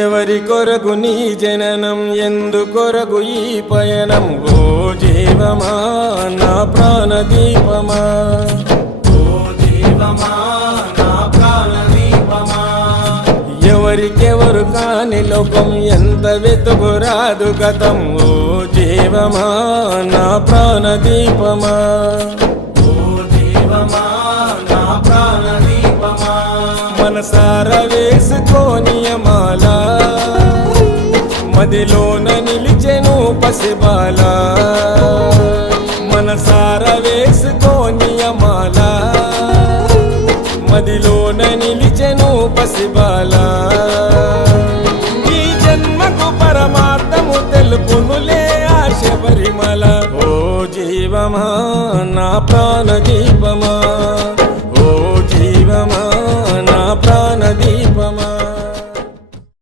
ఎవరి కొరకు నీ జననం, ఎందు కొరకు ఈ పయనం? ఓ జీవమా నా ప్రాణదీపమా, ఓ జీవమా నా ప్రాణదీపమా. ఎవరికెవరు కాని లోకం, ఎంత వెతుకురాదు గతం. ఓ జీవమా నా ప్రాణదీపమా, ఓ జీవమా నా ప్రాణదీపమా. మనసార వేసుకోని మాల, మదిలోన నిలిచెను పసిబాల.